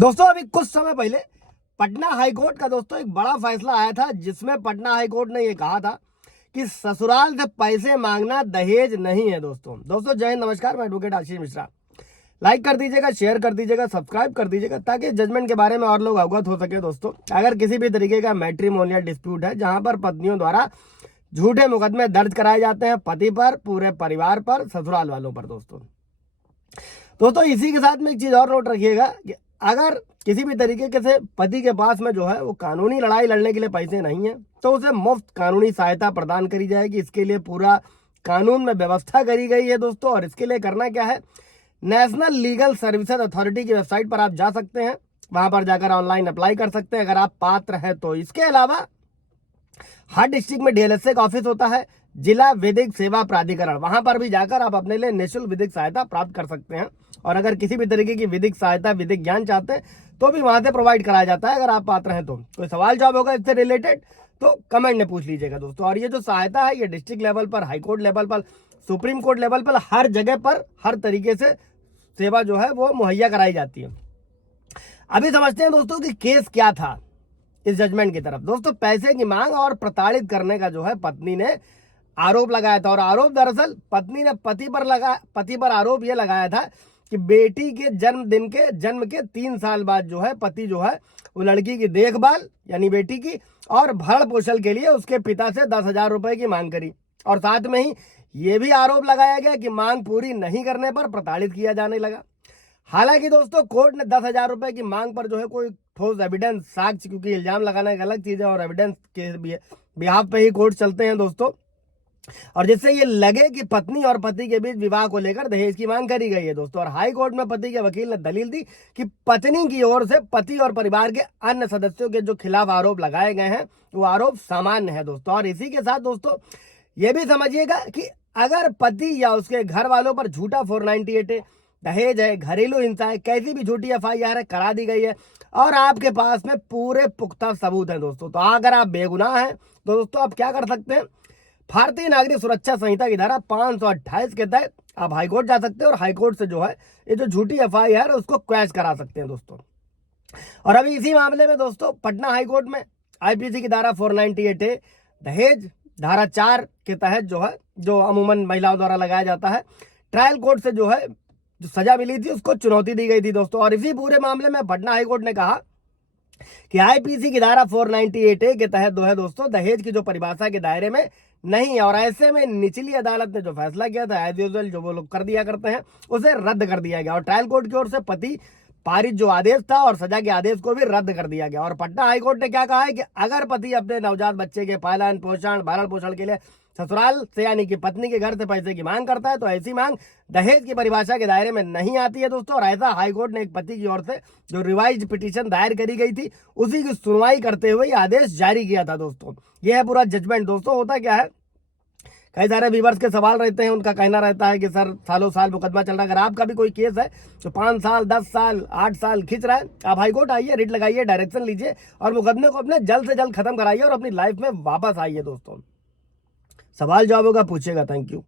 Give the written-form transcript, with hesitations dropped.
दोस्तों अभी कुछ समय पहले पटना हाईकोर्ट का दोस्तों एक बड़ा फैसला आया था, जिसमें पटना हाईकोर्ट ने ये कहा था कि ससुराल से पैसे मांगना दहेज नहीं है। दोस्तों जय हिंद, नमस्कार। मैं एडवोकेट आशीष मिश्रा। लाइक कर दीजिएगा, शेयर कर दीजिएगा, सब्सक्राइब कर दीजिएगा, ताकि जजमेंट के बारे में और लोग अवगत हो सके। दोस्तों अगर किसी भी तरीके का मैट्रिमोनियल डिस्प्यूट है जहां पर पत्नियों द्वारा झूठे मुकदमे दर्ज कराए जाते हैं पति पर, पूरे परिवार पर, ससुराल वालों पर। दोस्तों इसी के साथ में एक चीज और नोट रखिएगा कि अगर किसी भी तरीके से पति के पास में जो है वो कानूनी लड़ाई लड़ने के लिए पैसे नहीं है, तो उसे मुफ्त कानूनी सहायता प्रदान करी जाएगी। इसके लिए पूरा कानून में व्यवस्था करी गई है दोस्तों। और इसके लिए करना क्या है, नेशनल लीगल सर्विसेज अथॉरिटी की वेबसाइट पर आप जा सकते हैं, वहां पर जाकर ऑनलाइन अप्लाई कर सकते हैं अगर आप पात्र हैं तो। इसके अलावा हर डिस्ट्रिक्ट में डीएलएसए का ऑफिस होता है, जिला विधिक सेवा प्राधिकरण, वहां पर भी जाकर आप अपने लिए निःशुल्क विधिक सहायता प्राप्त कर सकते हैं। और अगर किसी भी तरीके की विधिक सहायता, विधिक ज्ञान चाहते हैं तो भी वहां से प्रोवाइड कराया जाता है अगर आप पात्र हैं तो। कोई सवाल जवाब होगा इससे रिलेटेड तो कमेंट में पूछ लीजिएगा दोस्तों। और ये जो सहायता है ये डिस्ट्रिक्ट लेवल पर, हाईकोर्ट लेवल पर, सुप्रीम कोर्ट लेवल पर, हर जगह पर हर तरीके से सेवा जो है वो मुहैया कराई जाती है। अभी समझते हैं दोस्तों कि केस क्या था इस जजमेंट की तरफ। दोस्तों पैसे की मांग और प्रताड़ित करने का जो है पत्नी ने आरोप लगाया था। और आरोप दरअसल पत्नी ने पति पर आरोप यह लगाया था कि बेटी के जन्म के 3 साल बाद जो है पति जो है वो लड़की की देखभाल यानी बेटी की और भरण पोषण के लिए उसके पिता से 10,000 रुपए की मांग करी। और साथ में ही ये भी आरोप लगाया गया कि मांग पूरी नहीं करने पर प्रताड़ित किया जाने लगा। हालांकि दोस्तों कोर्ट ने 10,000 रुपए की मांग पर जो है कोई ठोस एविडेंस, साक्ष्य, क्योंकि इल्जाम लगाना एक अलग चीज है और एविडेंस के बिहाफ पे ही कोर्ट चलते हैं दोस्तों। और जिससे ये लगे कि पत्नी और पति के बीच विवाह को लेकर दहेज की मांग करी गई है दोस्तों। और हाई कोर्ट में पति के वकील ने दलील दी कि पत्नी की ओर से पति और परिवार के अन्य सदस्यों के जो खिलाफ आरोप लगाए गए हैं वो आरोप सामान्य है दोस्तों। और इसी के साथ दोस्तों ये भी समझिएगा कि अगर पति या उसके घर वालों पर झूठा 498 है, दहेज है, घरेलू हिंसा है, कैसी भी झूठी एफआईआर है करा दी गई है और आपके पास में पूरे पुख्ता सबूत हैं दोस्तों, तो अगर आप बेगुनाह हैं तो दोस्तों आप क्या कर सकते हैं, भारतीय नागरिक सुरक्षा संहिता की धारा 528 के तहत आप हाईकोर्ट जा सकते हैं और हाईकोर्ट से जो है ये जो झूठी एफआईआर है उसको क्वैश करा सकते हैं दोस्तों। और अभी इसी मामले में दोस्तों पटना हाईकोर्ट में आईपीसी की धारा 498 है, दहेज धारा 4 के तहत जो है जो अमूमन महिलाओं द्वारा लगाया जाता है, ट्रायल कोर्ट से जो है जो सजा मिली थी उसको चुनौती दी गई थी दोस्तों। और इसी पूरे मामले में पटना हाईकोर्ट ने कहा कि आईपीसी की धारा 498 के तहत जो है दोस्तों दहेज की जो परिभाषा के दायरे में नहीं है। और ऐसे में निचली अदालत ने जो फैसला किया था एज यूजुअल जो वो लोग कर दिया करते हैं उसे रद्द कर दिया गया। और ट्रायल कोर्ट की ओर से पति पारित जो आदेश था और सजा के आदेश को भी रद्द कर दिया गया। और पटना हाईकोर्ट ने क्या कहा है कि अगर पति अपने नवजात बच्चे के पालन पोषण भरण पोषण के लिए ससुराल से यानी कि पत्नी के घर से पैसे की मांग करता है तो ऐसी मांग दहेज की परिभाषा के दायरे में नहीं आती है दोस्तों। और ऐसा हाईकोर्ट ने एक पति की ओर से जो रिवाइज पिटीशन दायर करी गई थी उसी की सुनवाई करते हुए आदेश जारी किया था दोस्तों। यह है पूरा जजमेंट दोस्तों। होता क्या है, कई सारे व्यूवर्स के सवाल रहते हैं, उनका कहना रहता है कि सर सालों साल मुकदमा चल रहा है। अगर आपका भी कोई केस है तो 5 साल 10 साल 8 साल खींच रहा है, आप हाईकोर्ट आइए, रिट लगाइए, डायरेक्शन लीजिए और मुकदमे को अपने जल्द से जल्द खत्म कराइए और अपनी लाइफ में वापस आइए दोस्तों। सवाल जवाब होगा पूछिएगा। Thank you.